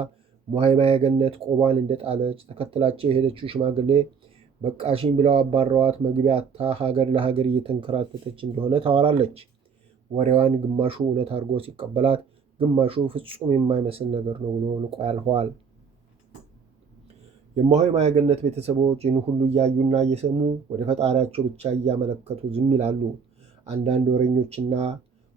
ሞሃይማየ ገነት ቆቧን እንደጣለች ተከትላቸው የሄደችው ሽማግሌ በቃሽኝ ብለው አባረዋት መግቢያ አታ ሀገር ለሀገር እየተንከራተተች እንደሆነ ታወራለች። ወሬዋን ግማሹ እውነት አድርጎ ሲቀበላት፣ ግማሹ ፍጹም የማይመስል ነገር ነው ብሎ ንቆ ያልፈዋል። የማሆይ ማየገነት ቤተሰቦች ይህን ሁሉ እያዩና እየሰሙ ወደ ፈጣሪያቸው ብቻ እያመለከቱ ዝም ይላሉ። አንዳንድ ወሬኞችና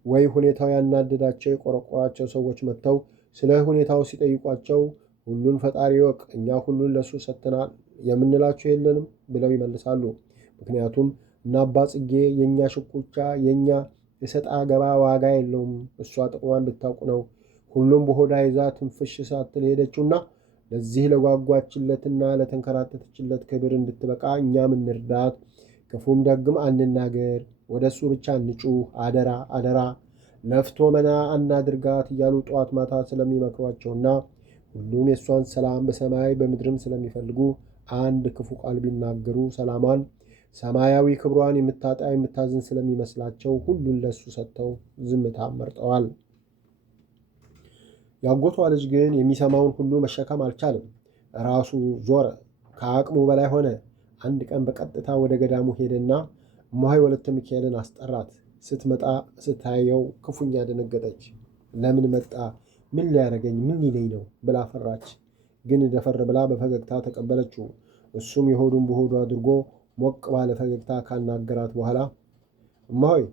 ወይ ሁኔታው ያናደዳቸው የቆረቆራቸው ሰዎች መጥተው ስለ ሁኔታው ሲጠይቋቸው ሁሉን ፈጣሪ ወቅ፣ እኛ ሁሉን ለሱ ሰጥተናል የምንላቸው የለንም ብለው ይመልሳሉ። ምክንያቱም እና አባ ጽጌ የእኛ ሽኩቻ፣ የእኛ የሰጣ ገባ ዋጋ የለውም፣ እሷ ጥቅሟን ብታውቁ ነው ሁሉም በሆዳ ይዛ ትንፍሽ ሳትል ሄደችውና ለዚህ ለጓጓችለትና ለተንከራተተችለት ክብር እንድትበቃ እኛም እንርዳት፣ ክፉም ደግም አንናገር፣ ወደ እሱ ብቻ እንጩህ፣ አደራ አደራ፣ ለፍቶ መና አናድርጋት እያሉ ጠዋት ማታ ስለሚመክሯቸውና ሁሉም የእሷን ሰላም በሰማይ በምድርም ስለሚፈልጉ አንድ ክፉ ቃል ቢናገሩ ሰላሟን፣ ሰማያዊ ክብሯን የምታጣ የምታዝን ስለሚመስላቸው ሁሉን ለእሱ ሰጥተው ዝምታ መርጠዋል። ያጎቷ ልጅ ግን የሚሰማውን ሁሉ መሸከም አልቻለም። ራሱ ዞረ፣ ከአቅሙ በላይ ሆነ። አንድ ቀን በቀጥታ ወደ ገዳሙ ሄደና እማሆይ ወለተ ሚካኤልን አስጠራት። ስትመጣ ስታየው ክፉኛ ደነገጠች። ለምን መጣ? ምን ሊያደርገኝ? ምን ሊለኝ ነው ብላ ፈራች። ግን ደፈር ብላ በፈገግታ ተቀበለችው። እሱም የሆዱን በሆዱ አድርጎ ሞቅ ባለ ፈገግታ ካናገራት በኋላ እማሆይ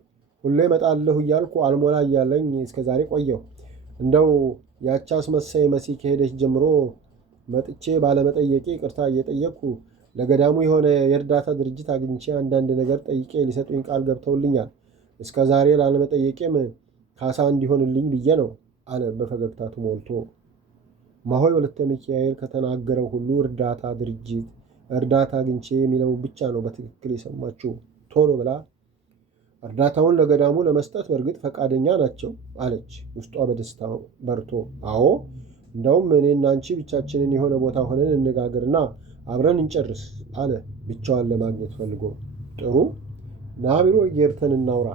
ሁሌ እመጣለሁ እያልኩ አልሞላ እያለኝ እስከዛሬ ቆየሁ። እንደው ያቻ አስመሳይ መሲ ከሄደች ጀምሮ መጥቼ ባለመጠየቄ ይቅርታ እየጠየቅኩ ለገዳሙ የሆነ የእርዳታ ድርጅት አግኝቼ አንዳንድ ነገር ጠይቄ ሊሰጡኝ ቃል ገብተውልኛል። እስከ ዛሬ ላለመጠየቄም ካሳ እንዲሆንልኝ ብዬ ነው አለ በፈገግታ ተሞልቶ። እማሆይ ወለተ ሚካኤል ከተናገረው ሁሉ እርዳታ ድርጅት፣ እርዳታ አግኝቼ የሚለው ብቻ ነው በትክክል የሰማችው። ቶሎ ብላ እርዳታውን ለገዳሙ ለመስጠት በእርግጥ ፈቃደኛ ናቸው አለች፣ ውስጧ በደስታ በርቶ። አዎ እንደውም እኔና አንቺ ብቻችንን የሆነ ቦታ ሆነን እንነጋገርና አብረን እንጨርስ አለ ብቻዋን ለማግኘት ፈልጎ። ጥሩ ና ቢሮ ጌርተን እናውራ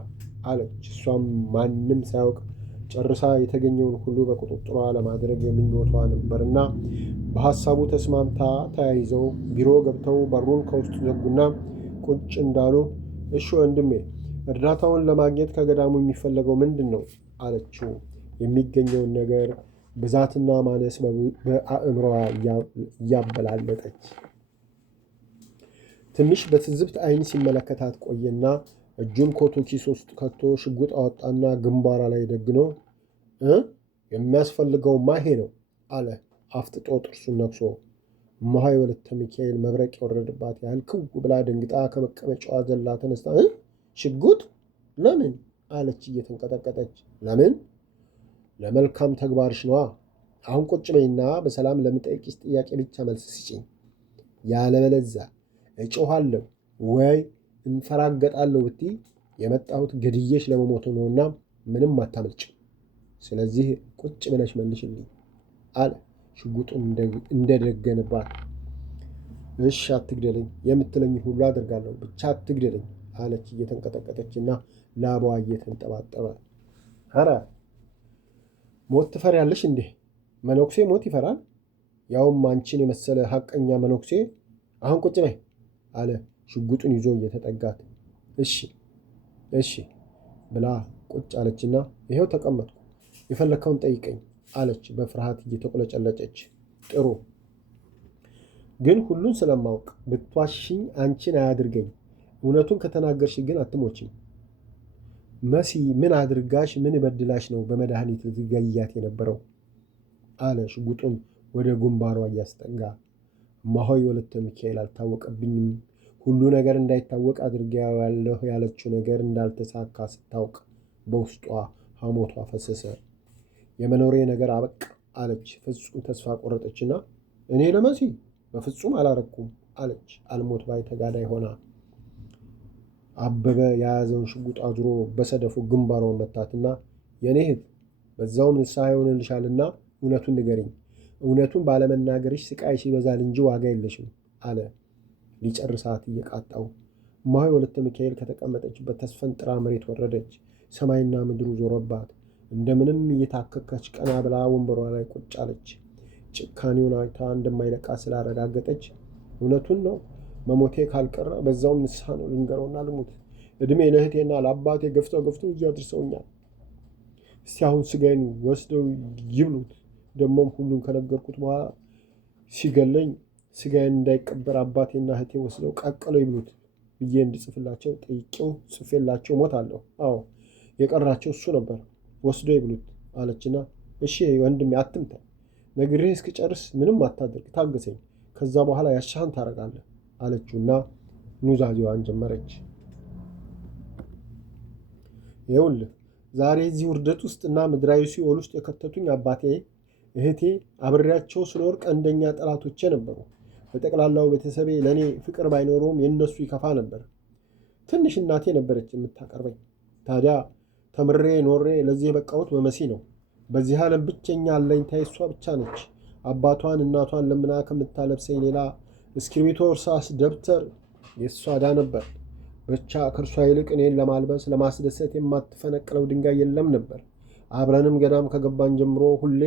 አለች። እሷም ማንም ሳያውቅ ጨርሳ የተገኘውን ሁሉ በቁጥጥሯ ለማድረግ ምኞቷ ነበርና በሐሳቡ ተስማምታ ተያይዘው ቢሮ ገብተው በሩን ከውስጥ ዘጉና ቁጭ እንዳሉ እሺ ወንድሜ እርዳታውን ለማግኘት ከገዳሙ የሚፈለገው ምንድን ነው አለችው። የሚገኘውን ነገር ብዛትና ማነስ በአእምሯ እያበላለጠች ትንሽ በትዝብት ዓይን ሲመለከታት ቆየና እጁን ኮቱ ኪስ ውስጥ ከቶ ሽጉጥ አወጣና ግንባሯ ላይ ደግኖ የሚያስፈልገውማ ይሄ ነው አለ አፍጥጦ ጥርሱን ነክሶ። እማሆይ ወለተ ሚካኤል መብረቅ የወረደባት ያህል ክው ብላ ደንግጣ ከመቀመጫዋ ዘላ ተነስታ ሽጉጥ ለምን አለች እየተንቀጠቀጠች። ለምን? ለመልካም ተግባርሽ ነዋ። አሁን ቁጭ በይና በሰላም ለምጠይቅሽ ጥያቄ ብቻ መልስ ስጪኝ። ያለበለዚያ እጮኋለሁ ወይ እንፈራገጣለሁ ብትይ የመጣሁት ገድዬሽ ለመሞቱ ነውና ምንም አታመልጭም። ስለዚህ ቁጭ ብለሽ መልሽልኝ አለ ሽጉጡን እንደደገነባት። እሺ አትግደለኝ፣ የምትለኝ ሁሉ አደርጋለሁ፣ ብቻ አትግደለኝ አለች እየተንቀጠቀጠችና ላቧ እየተንጠባጠበ። ኧረ ሞት ትፈሪያለሽ እንዴ? መነኩሴ ሞት ይፈራል? ያውም አንቺን የመሰለ ሐቀኛ መነኩሴ። አሁን ቁጭ በይ አለ ሽጉጡን ይዞ እየተጠጋት። እሺ ብላ ቁጭ አለችና ይኸው ተቀመጥኩ፣ የፈለግከውን ጠይቀኝ አለች በፍርሃት እየተቆለጨለጨች። ጥሩ ግን ሁሉን ስለማውቅ ብትዋሽኝ አንቺን አያድርገኝ። እውነቱን ከተናገርሽ ግን አትሞችም። መሲ ምን አድርጋሽ ምን በድላሽ ነው በመድኃኒት ልትገያት የነበረው? አለ ሽጉጡን ወደ ግንባሯ እያስጠጋ። እማሆይ ወለተ ሚካኤል አልታወቀብኝም። ሁሉ ነገር እንዳይታወቅ አድርጌያለሁ ያለችው ነገር እንዳልተሳካ ስታውቅ በውስጧ ሐሞቷ ፈሰሰ። የመኖሬ ነገር አበቃ አለች። ፍጹም ተስፋ ቆረጠችና እኔ ለመሲ በፍጹም አላረኩም አለች አልሞት ባይ ተጋዳይ ሆና። አበበ የያዘውን ሽጉጥ አዙሮ በሰደፉ ግንባሯን መታትና የኔ እህት በዛውም ንስሐ ይሆንልሻልና እውነቱን ንገሪኝ። እውነቱን ባለመናገርሽ ስቃይሽ ይበዛል እንጂ ዋጋ የለሽም አለ ሊጨርሳት እየቃጣው። እማሆይ ወለተ ሚካኤል ከተቀመጠችበት ተስፈንጥራ መሬት ወረደች። ሰማይና ምድሩ ዞረባት። እንደምንም እየታከከች ቀና ብላ ወንበሯ ላይ ቁጭ አለች። ጭካኔውን አይታ እንደማይለቃ ስላረጋገጠች እውነቱን ነው፣ መሞቴ ካልቀረ በዛውም ንስሐ ነው፣ ልንገረውና ልሙት። እድሜ ለእህቴና ለአባቴ ገፍተው እዚያ አድርሰውኛል። እስቲ አሁን ስጋዬን ወስደው ይብሉት። ደግሞም ሁሉን ከነገርኩት በኋላ ሲገለኝ ስጋዬን እንዳይቀበር አባቴና እህቴ ወስደው ቀቅለው ይብሉት ብዬ እንድጽፍላቸው ጠይቄው ጽፌላቸው ሞታለሁ። አዎ የቀራቸው እሱ ነበር፣ ወስደው ይብሉት አለችና እሺ ወንድሜ አትምታ፣ ነግሬህ እስክጨርስ ምንም አታድርግ፣ ታገሰኝ፣ ከዛ በኋላ ያሻህን ታረጋለህ አለችውና ኑዛዜዋን ጀመረች። ይኸውልህ ዛሬ እዚህ ውርደት ውስጥና ምድራዊ ሲኦል ውስጥ የከተቱኝ አባቴ፣ እህቴ፣ አብሬያቸው ስኖር ቀንደኛ ጠላቶቼ ነበሩ። በጠቅላላው ቤተሰቤ ለእኔ ፍቅር ባይኖረውም የእነሱ ይከፋ ነበር። ትንሽ እናቴ ነበረች የምታቀርበኝ። ታዲያ ተምሬ ኖሬ ለዚህ የበቃሁት በመሲ ነው። በዚህ ዓለም ብቸኛ አለኝታዬ እሷ ብቻ ነች። አባቷን እናቷን ለምና ከምታለብሰኝ ሌላ እስክሪብቶ፣ እርሳስ፣ ደብተር የእሷ ዕዳ ነበር። ብቻ ከእርሷ ይልቅ እኔን ለማልበስ ለማስደሰት የማትፈነቅለው ድንጋይ የለም ነበር። አብረንም ገዳም ከገባን ጀምሮ ሁሌ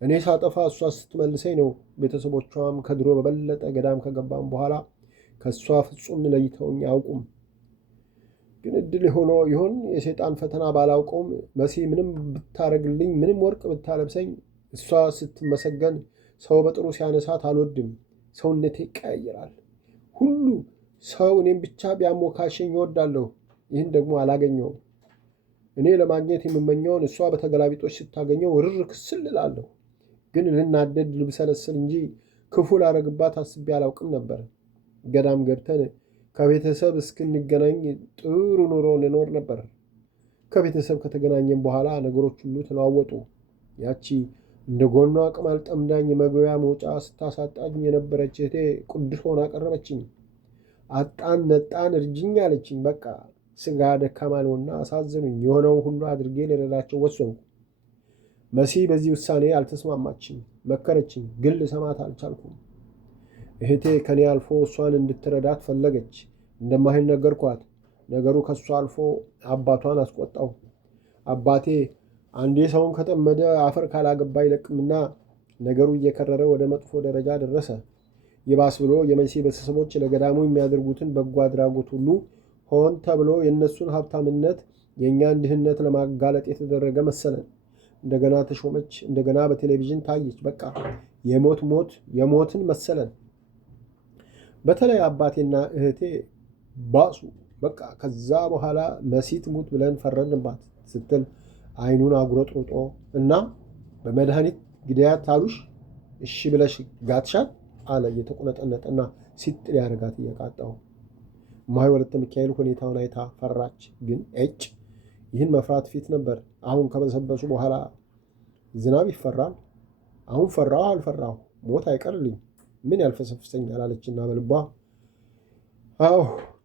እኔ ሳጠፋ እሷ ስትመልሰኝ ነው። ቤተሰቦቿም ከድሮ በበለጠ ገዳም ከገባን በኋላ ከእሷ ፍጹም ለይተውኝ አያውቁም። ግን እድል ሆኖ ይሆን የሰይጣን ፈተና ባላውቀውም መሲ ምንም ብታረግልኝ፣ ምንም ወርቅ ብታለብሰኝ፣ እሷ ስትመሰገን ሰው በጥሩ ሲያነሳት አልወድም። ሰውነቴ ይቀያየራል። ሁሉ ሰው እኔም ብቻ ቢያሞካሸኝ እወዳለሁ። ይህን ደግሞ አላገኘውም። እኔ ለማግኘት የምመኘውን እሷ በተገላቢጦች ስታገኘው ርር ክስል እላለሁ። ግን ልናደድ ልብሰለስል እንጂ ክፉ ላረግባት አስቤ አላውቅም ነበር። ገዳም ገብተን ከቤተሰብ እስክንገናኝ ጥሩ ኑሮ እንኖር ነበር። ከቤተሰብ ከተገናኘን በኋላ ነገሮች ሁሉ ተለዋወጡ። ያቺ እንደ ጎኗ ቅማል ጠምዳኝ የመግቢያ መውጫ ስታሳጣኝ የነበረች እህቴ ቅዱስ ሆና ቀረበችኝ። አጣን ነጣን እርጅኝ አለችኝ። በቃ ስጋ ደካማ ነውና አሳዝኑኝ። የሆነውን ሁሉ አድርጌ ልረዳቸው ወሰንኩ። መሲ በዚህ ውሳኔ አልተስማማችም። መከረችኝ፣ ግን ልሰማት አልቻልኩም። እህቴ ከኔ አልፎ እሷን እንድትረዳት ፈለገች። እንደማይሆን ነገርኳት። ነገሩ ከእሷ አልፎ አባቷን አስቆጣው። አባቴ አንዴ ሰውን ከጠመደ አፈር ካላገባ አይለቅምና ነገሩ እየከረረ ወደ መጥፎ ደረጃ ደረሰ። ይባስ ብሎ የመሲ ቤተሰቦች ለገዳሙ የሚያደርጉትን በጎ አድራጎት ሁሉ ሆን ተብሎ የእነሱን ሀብታምነት የእኛን ድህነት ለማጋለጥ የተደረገ መሰለን። እንደገና ተሾመች። እንደገና በቴሌቪዥን ታየች። በቃ የሞትን መሰለን። በተለይ አባቴና እህቴ ባሱ። በቃ ከዛ በኋላ መሲ ትሙት ብለን ፈረድንባት ስትል አይኑን አጉረጥርጦ እና በመድኃኒት ግዳያት አሉሽ? እሺ ብለሽ ጋትሻት አለ እየተቁነጠነጠና ሲጥል ያደርጋት እየቃጣው። እማሆይ ወለተ ሚካኤል ሁኔታውን አይታ ፈራች። ግን ይህን መፍራት ፊት ነበር። አሁን ከበሰበሱ በኋላ ዝናብ ይፈራል። አሁን ፈራሁ አልፈራሁ ሞት አይቀርልኝ፣ ምን ያልፈሰፍሰኛል አለችና በልቧ አዎ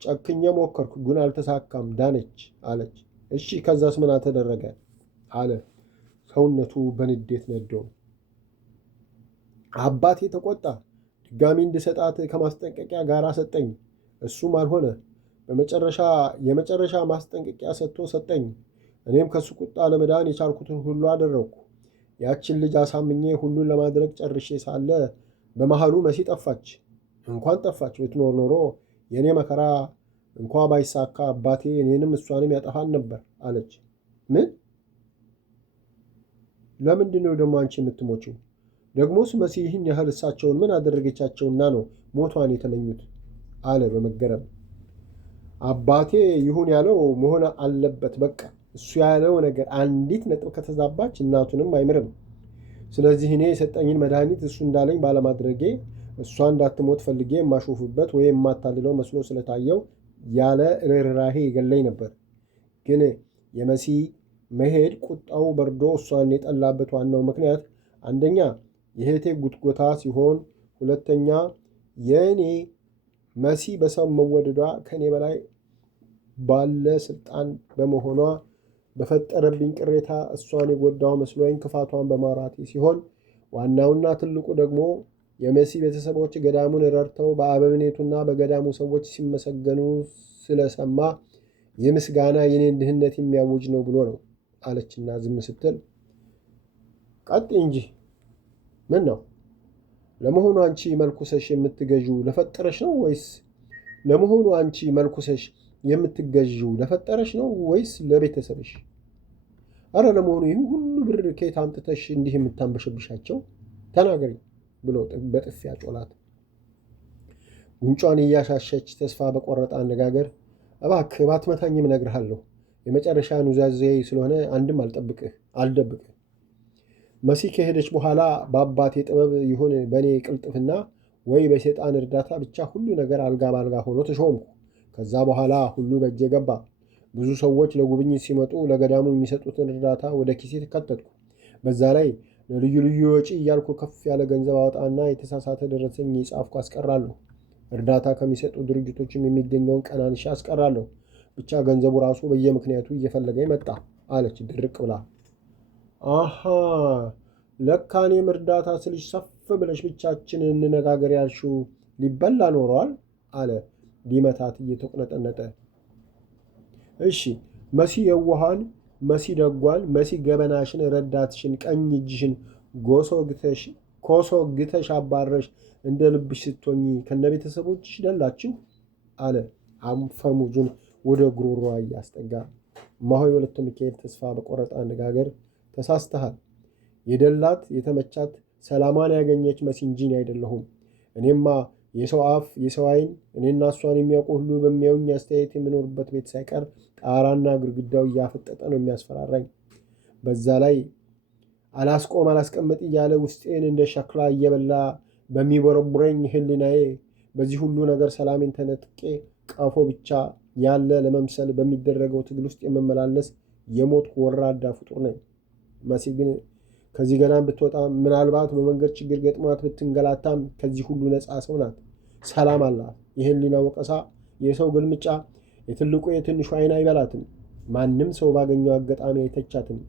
ጨክኜ ሞከርኩ፣ ግን አልተሳካም። ዳነች አለች። እሺ ከዛስ ምን ተደረገ? አለ ሰውነቱ በንዴት ነዶ። አባቴ ተቆጣ። ድጋሚ እንድሰጣት ከማስጠንቀቂያ ጋር ሰጠኝ። እሱም አልሆነ። የመጨረሻ ማስጠንቀቂያ ሰጠኝ። እኔም ከሱ ቁጣ ለመዳን የቻልኩትን ሁሉ አደረግኩ። ያችን ልጅ አሳምኜ ሁሉን ለማድረግ ጨርሼ ሳለ በመሃሉ መሲ ጠፋች። እንኳን ጠፋች፣ ብትኖር ኖሮ የእኔ መከራ እንኳ ባይሳካ አባቴ እኔንም እሷንም ያጠፋን ነበር አለች። ምን? ለምንድን ነው ደግሞ አንቺ የምትሞችው? ደግሞስ መሲ ይህን ያህል እሳቸውን ምን አደረገቻቸውና ነው ሞቷን የተመኙት? አለ በመገረም። አባቴ ይሁን ያለው መሆን አለበት። በቃ እሱ ያለው ነገር አንዲት ነጥብ ከተዛባች እናቱንም አይምርም። ስለዚህ እኔ የሰጠኝን መድኃኒት እሱ እንዳለኝ ባለማድረጌ እሷ እንዳትሞት ፈልጌ የማሾፍበት ወይም የማታልለው መስሎ ስለታየው ያለ ርኅራኄ ይገለኝ ነበር። ግን የመሲ መሄድ ቁጣው በርዶ እሷን የጠላበት ዋናው ምክንያት አንደኛ የእህቴ ጉትጎታ ሲሆን፣ ሁለተኛ የእኔ መሲ በሰው መወደዷ ከእኔ በላይ ባለ ስልጣን በመሆኗ በፈጠረብኝ ቅሬታ እሷን የጎዳው መስሎኝ ክፋቷን በማውራቴ ሲሆን፣ ዋናውና ትልቁ ደግሞ የመሲ ቤተሰቦች ገዳሙን ረድተው በአበምኔቱና በገዳሙ ሰዎች ሲመሰገኑ ስለሰማ ይህ ምስጋና የኔን ድህነት የሚያውጅ ነው ብሎ ነው አለችና ዝም ስትል፣ ቀጥይ እንጂ ምን ነው? ለመሆኑ አንቺ መልኩሰሽ የምትገዢው ለፈጠረሽ ነው ወይስ ለመሆኑ አንቺ መልኩሰሽ የምትገዢው ለፈጠረሽ ነው ወይስ ለቤተሰብሽ? አረ ለመሆኑ ይህ ሁሉ ብር ከየት አምጥተሽ እንዲህ የምታንበሸብሻቸው? ተናገሪ ብሎ በጥፊ አጮላት። ጉንጯን እያሻሸች ተስፋ በቆረጠ አነጋገር እባክህ ባትመታኝም እነግርሃለሁ። የመጨረሻ ኑዛዜ ስለሆነ አንድም አልደብቅህ። መሲ ከሄደች በኋላ በአባቴ ጥበብ ይሁን በእኔ ቅልጥፍና ወይ በሰይጣን እርዳታ ብቻ ሁሉ ነገር አልጋ ባልጋ ሆኖ ተሾምኩ። ከዛ በኋላ ሁሉ በእጄ ገባ። ብዙ ሰዎች ለጉብኝት ሲመጡ ለገዳሙ የሚሰጡትን እርዳታ ወደ ኪሴ ተከተትኩ። በዛ ላይ ለልዩ ልዩ ወጪ እያልኩ ከፍ ያለ ገንዘብ አወጣና የተሳሳተ ደረሰኝ የጻፍኩ አስቀራለሁ። እርዳታ ከሚሰጡ ድርጅቶችም የሚገኘውን ቀናንሻ አስቀራለሁ። ብቻ ገንዘቡ ራሱ በየምክንያቱ እየፈለገኝ መጣ አለች ድርቅ ብላ። አሃ ለካ እኔም እርዳታ ስልሽ ሰፍ ብለሽ ብቻችን እንነጋገር ያልሽው ሊበላ ኖረዋል አለ ሊመታት እየተቆነጠነጠ። እሺ መሲ የዋሃን፣ መሲ ደጓን፣ መሲ ገበናሽን፣ ረዳትሽን፣ ቀኝ እጅሽን ኮሶ ግተሽ አባረሽ እንደ ልብሽ ስትሆኚ ከነ ቤተሰቦችሽ ደላችሁ አለ አፈሙዙን ወደ ጉሮሯ እያስጠጋ። እማሆይ ወለተ ሚካኤል ተስፋ በቆረጠ አነጋገር ተሳስተሃል። የደላት የተመቻት ሰላማን ያገኘች መሲ እንጂ እኔ አይደለሁም። እኔማ የሰው አፍ የሰው ዓይን እኔና እሷን የሚያውቁ ሁሉ በሚያዩኝ አስተያየት የምኖርበት ቤት ሳይቀር ጣራና ግድግዳው እያፈጠጠ ነው የሚያስፈራራኝ። በዛ ላይ አላስቀመጥ እያለ ውስጤን እንደ ሸክላ እየበላ በሚቦረቡረኝ ሕሊናዬ በዚህ ሁሉ ነገር ሰላሜን ተነጥቄ ቀፎ ብቻ ያለ ለመምሰል በሚደረገው ትግል ውስጥ የምመላለስ የሞት ወራዳ ፍጡር ነኝ። መሲ ግን ከዚህ ገናም ብትወጣ ምናልባት በመንገድ ችግር ገጥሟት ብትንገላታም ከዚህ ሁሉ ነፃ ሰው ናት። ሰላም አላት። የህሊና ወቀሳ፣ የሰው ግልምጫ፣ የትልቁ የትንሹ ዓይን አይበላትም። ማንም ሰው ባገኘው አጋጣሚ አይተቻትም።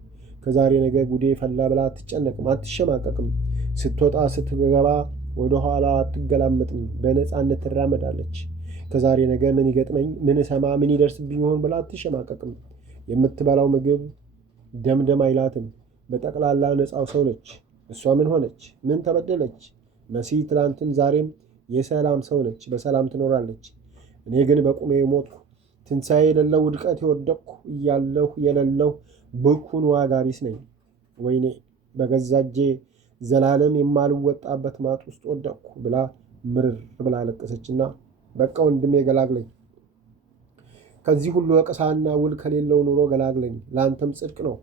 ከዛሬ ነገ ጉዴ ፈላ ብላ አትጨነቅም፣ አትሸማቀቅም። ስትወጣ ስትገባ ወደኋላ አትገላመጥም። በነፃነት ትራመዳለች። ከዛሬ ነገ ምን ይገጥመኝ፣ ምን እሰማ፣ ምን ይደርስብኝ ይሆን ብላ አትሸማቀቅም። የምትበላው ምግብ ደምደም አይላትም። በጠቅላላ ነፃው ሰው ነች። እሷ ምን ሆነች? ምን ተበደለች? መሲ ትላንትን ዛሬም የሰላም ሰው ነች። በሰላም ትኖራለች። እኔ ግን በቁሜ ሞትኩ። ትንሣኤ የሌለው ውድቀት የወደቅኩ እያለሁ የሌለው ብኩን ዋጋ ቢስ ነኝ። ወይኔ በገዛ እጄ ዘላለም የማልወጣበት ማጥ ውስጥ ወደቅኩ ብላ ምርር ብላ አለቀሰችና በቃ ወንድሜ ገላግለኝ፣ ከዚህ ሁሉ ወቀሳና ውል ከሌለው ኑሮ ገላግለኝ፣ ለአንተም ጽድቅ ነው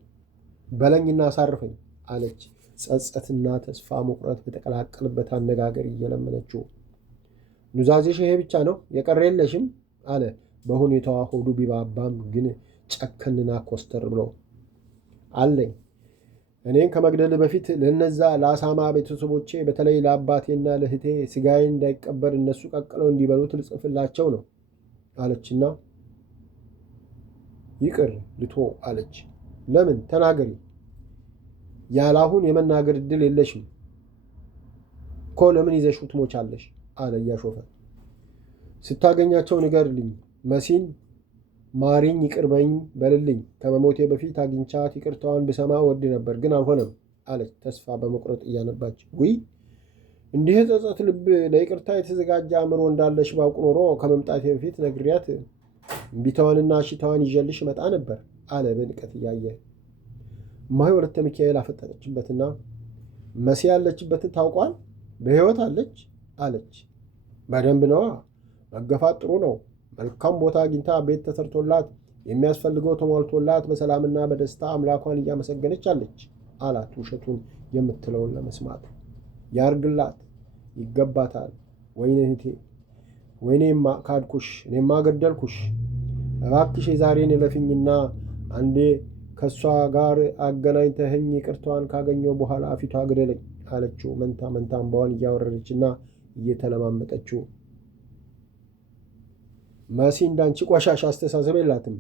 በለኝና አሳርፈኝ አለች ጸጸትና ተስፋ መቁረጥ በተቀላቀለበት አነጋገር እየለመነችው። ኑዛዜሽ ይሄ ብቻ ነው? የቀረ የለሽም? አለ በሁኔታዋ ሆዱ ቢባባም ግን ጨከንና ኮስተር ብሎ። አለኝ። እኔን ከመግደል በፊት ለነዛ ለአሳማ ቤተሰቦቼ በተለይ ለአባቴና ለእህቴ ስጋዬ እንዳይቀበር እነሱ ቀቅለው እንዲበሉት ልጽፍላቸው ነው አለችና ይቅር ልቶ አለች። ለምን? ተናገሪ። ያላሁን የመናገር ዕድል የለሽም እኮ ለምን ይዘሽው ትሞቻለሽ? አለ እያሾፈ። ስታገኛቸው ንገርልኝ። መሲን ማሪኝ፣ ይቅር በይኝ በልልኝ። ከመሞቴ በፊት አግኝቻት ይቅርታዋን ብሰማ ወድ ነበር፣ ግን አልሆነም አለች ተስፋ በመቁረጥ እያነባች። ውይ እንዲህ ጸጸት ልብ፣ ለይቅርታ የተዘጋጀ አእምሮ እንዳለሽ ባውቅ ኖሮ ከመምጣቴ በፊት ነግሪያት እምቢታዋንና እሽታዋን ይዤልሽ መጣ ነበር አለ በንቀት እያየ። እማሆይ ወለተ ሚካኤል አፈጠጠችበትና መሲ ያለችበትን ታውቋል? በሕይወት አለች አለች። በደንብ ነዋ። መገፋት ጥሩ ነው። መልካም ቦታ አግኝታ ቤት ተሰርቶላት የሚያስፈልገው ተሟልቶላት በሰላምና በደስታ አምላኳን እያመሰገነች አለች አላት ውሸቱን የምትለውን ለመስማት። ያርግላት፣ ይገባታል። ወይኔ እህቴ፣ ወይኔማ ካድኩሽ፣ እኔማ ገደልኩሽ። እባክሽ የዛሬን እለፊኝና አንዴ ከእሷ ጋር አገናኝተኸኝ ይቅርታዋን ካገኘው በኋላ ፊቷ ግደለኝ አለችው መንታ መንታ እንባዋን እያወረደችና እየተለማመጠችው። መሲ እንዳንቺ ቆሻሻ አስተሳሰብ የላትም።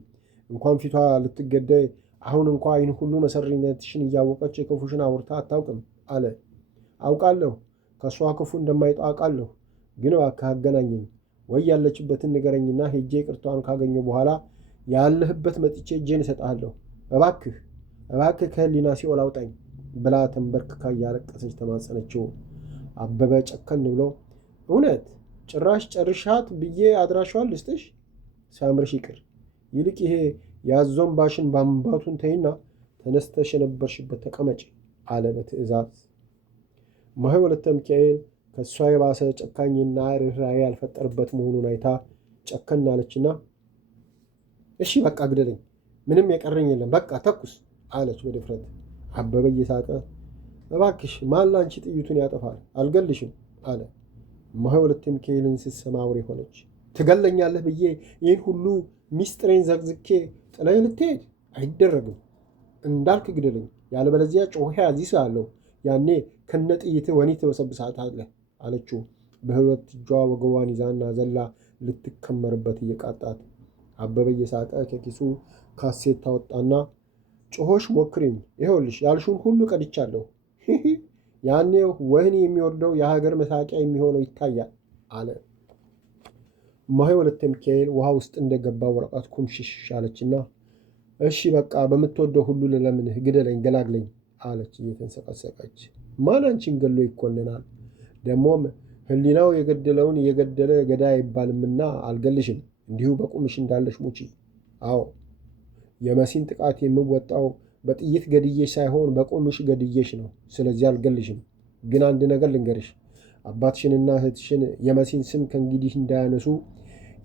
እንኳን ፊቷ ልትገደይ አሁን እንኳ ይህን ሁሉ መሰሪነትሽን እያወቀች ክፉሽን አውርታ አታውቅም አለ። አውቃለሁ፣ ከእሷ ክፉ እንደማይጣ አውቃለሁ። ግን እባክህ አገናኘኝ፣ ወይ ያለችበትን ንገረኝና ሄጄ ይቅርታዋን ካገኘሁ በኋላ ያለህበት መጥቼ እጄን እሰጥሃለሁ። እባክህ እባክህ ከህሊና ሲኦል አውጣኝ ብላ ተንበርክካ እያለቀሰች ተማጸነችው። አበበ ጨከን ብሎ እውነት ጭራሽ ጨርሻት ብዬ አድራሿን ልስጥሽ? ሳምርሽ ይቅር፣ ይልቅ ይሄ ያዞንባሽን ባምባቱን ተይና ተነስተሽ የነበርሽበት ተቀመጭ አለ በትእዛዝ። እማሆይ ወለተ ሚካኤል ከእሷ የባሰ ጨካኝና ርኅራኄ ያልፈጠርበት መሆኑን አይታ ጨከን አለችና እሺ በቃ ግደለኝ፣ ምንም የቀረኝ የለም፣ በቃ ተኩስ አለች በድፍረት። አበበ እየሳቀ እባክሽ ማን ላንቺ ጥይቱን ያጠፋል? አልገልሽም አለ። እማሆይ ወለተ ሚካኤልን ስትሰማ አውሬ ሆነች። ትገለኛለህ ብዬ ይህን ሁሉ ሚስጥሬን ዘግዝኬ ጥለኝ ልትሄድ? አይደረግም። እንዳልክ ግደለኝ፣ ያለበለዚያ ጮኸ አዚስ አለው። ያኔ ከነ ጥይት ወኒ ትበሰብሳታለህ አለችው በሁለት እጇ ወገቧን ይዛና ዘላ ልትከመርበት እየቃጣት። አበበ እየሳቀ ከኪሱ ካሴት ታወጣና ጮሆሽ ሞክሪኝ፣ ይኸውልሽ ያልሹን ሁሉ ቀድቻለሁ። ያኔ ወህኒ የሚወርደው የሀገር መሳቂያ የሚሆነው ይታያል አለ። እማሆይ ወለተ ሚካኤል ውሃ ውስጥ እንደገባ ወረቀት ኩምሽሽ አለችና እሺ በቃ በምትወደው ሁሉ ልለምንህ፣ ግደለኝ፣ ገላግለኝ አለች እየተንሰቀሰቀች። ማን አንቺን ገሎ ይኮንናል? ደግሞም ህሊናው የገደለውን የገደለ ገዳይ አይባልምና አልገልሽም፣ እንዲሁ በቁምሽ እንዳለሽ ሙቺ። አዎ የመሲን ጥቃት የምወጣው በጥይት ገድዬሽ ሳይሆን በቁምሽ ገድዬሽ ነው። ስለዚህ አልገልሽም። ግን አንድ ነገር ልንገርሽ፣ አባትሽንና እህትሽን የመሲን ስም ከእንግዲህ እንዳያነሱ፣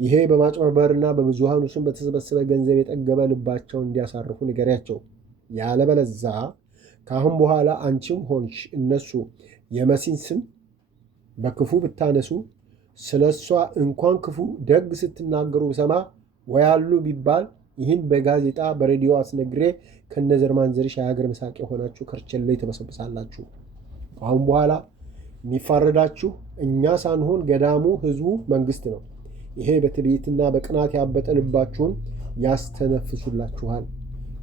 ይሄ በማጭበርበርና በብዙሃኑ ስም በተሰበሰበ ገንዘብ የጠገበ ልባቸውን እንዲያሳርፉ ንገሪያቸው። ያለበለዛ ከአሁን በኋላ አንቺም ሆንሽ እነሱ የመሲን ስም በክፉ ብታነሱ፣ ስለ እሷ እንኳን ክፉ ደግ ስትናገሩ ብሰማ ወያሉ ቢባል ይህን በጋዜጣ በሬዲዮ አስነግሬ ከነዘር ማንዘርሽ የሀገር መሳቅ የሆናችሁ ከርቸሌ ተበሰብሳላችሁ። አሁን በኋላ የሚፋረዳችሁ እኛ ሳንሆን ገዳሙ፣ ህዝቡ፣ መንግስት ነው። ይሄ በትዕቢትና በቅናት ያበጠ ልባችሁን ያስተነፍሱላችኋል።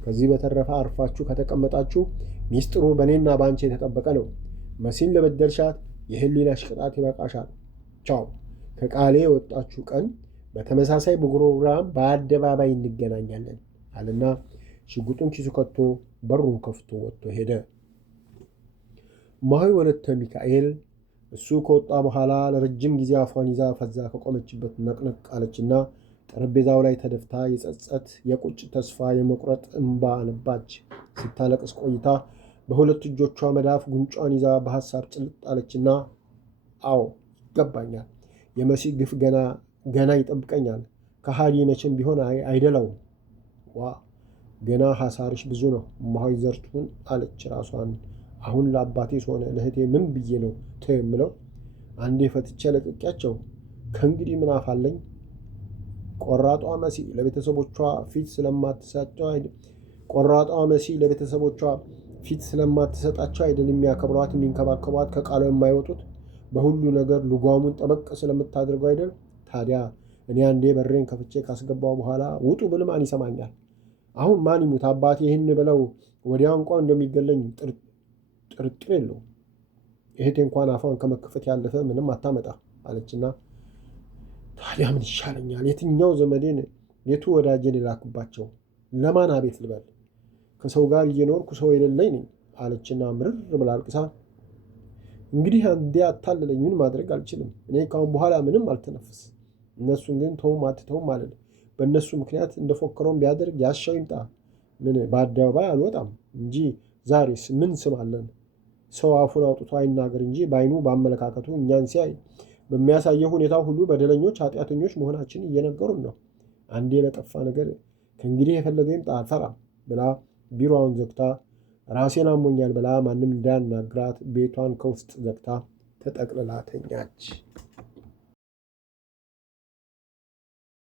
ከዚህ በተረፈ አርፋችሁ ከተቀመጣችሁ ሚስጥሩ በእኔና በአንቺ የተጠበቀ ነው። መሲን ለበደልሻት የህሊናሽ ቅጣት ይበቃሻል። ቻው። ከቃሌ የወጣችሁ ቀን በተመሳሳይ ፕሮግራም በአደባባይ እንገናኛለን አለና ሽጉጡን ኪሱ ከቶ በሩን ከፍቶ ወጥቶ ሄደ። እማሆይ ወለተ ሚካኤል እሱ ከወጣ በኋላ ለረጅም ጊዜ አፏን ይዛ ፈዛ ከቆመችበት ነቅነቅ አለችና ጠረጴዛው ላይ ተደፍታ የጸጸት፣ የቁጭ ተስፋ፣ የመቁረጥ እንባ አነባች። ስታለቅስ ቆይታ በሁለት እጆቿ መዳፍ ጉንጯን ይዛ በሐሳብ ጭልጥ አለችና አዎ ይገባኛል፣ የመሲ ግፍ ገና ይጠብቀኛል። ከሃዲ መቼም ቢሆን አይደለውም። ዋ ገና ሐሳርሽ ብዙ ነው እማሆይ ዘርቱን አለች ራሷን። አሁን ለአባቴስ ሆነ ለእህቴ ምን ብዬ ነው የምለው? አንዴ ፈትቼ ለቅቄያቸው ከእንግዲህ ምን አፋለኝ? ቆራጧ መሲ ለቤተሰቦቿ ፊት ስለማትሰጣቸው አይደል የሚያከብሯት የሚንከባከቧት፣ ከቃሉ የማይወጡት በሁሉ ነገር ልጓሙን ጠበቅ ስለምታደርገው አይደል? ታዲያ እኔ አንዴ በሬን ከፍቼ ካስገባው በኋላ ውጡ ብል ማን ይሰማኛል? አሁን ማን ይሙት አባቴ ይህን ብለው ወዲያው እንኳን እንደሚገለኝ ጥርጥር የለውም። እህቴ እንኳን አፏን ከመክፈት ያለፈ ምንም አታመጣ አለችና ታዲያ ምን ይሻለኛል? የትኛው ዘመዴን የቱ ወዳጄን ላኩባቸው? ለማን አቤት ልበል? ከሰው ጋር እየኖርኩ ሰው የሌለኝ ነኝ አለችና ምርር ብላ አልቅሳ እንግዲህ አንዴ አታለለኝ፣ ምን ማድረግ አልችልም። እኔ ካሁን በኋላ ምንም አልተነፍስ። እነሱን ግን ተውም አትተውም አልል። በእነሱ ምክንያት እንደፎከረውን ቢያደርግ ያሻው ይምጣ። ምን በአደባባይ አልወጣም እንጂ ዛሬስ ምን ስም አለን? ሰው አፉን አውጥቶ አይናገር እንጂ በዓይኑ በአመለካከቱ እኛን ሲያይ በሚያሳየው ሁኔታ ሁሉ በደለኞች፣ ኃጢአተኞች መሆናችን እየነገሩን ነው። አንዴ ለጠፋ ነገር ከእንግዲህ የፈለገ ይምጣ አልፈራም ብላ ቢሮዋን ዘግታ ራሴን አሞኛል ብላ ማንም እንዳያናግራት ቤቷን ከውስጥ ዘግታ ተጠቅልላ ተኛች።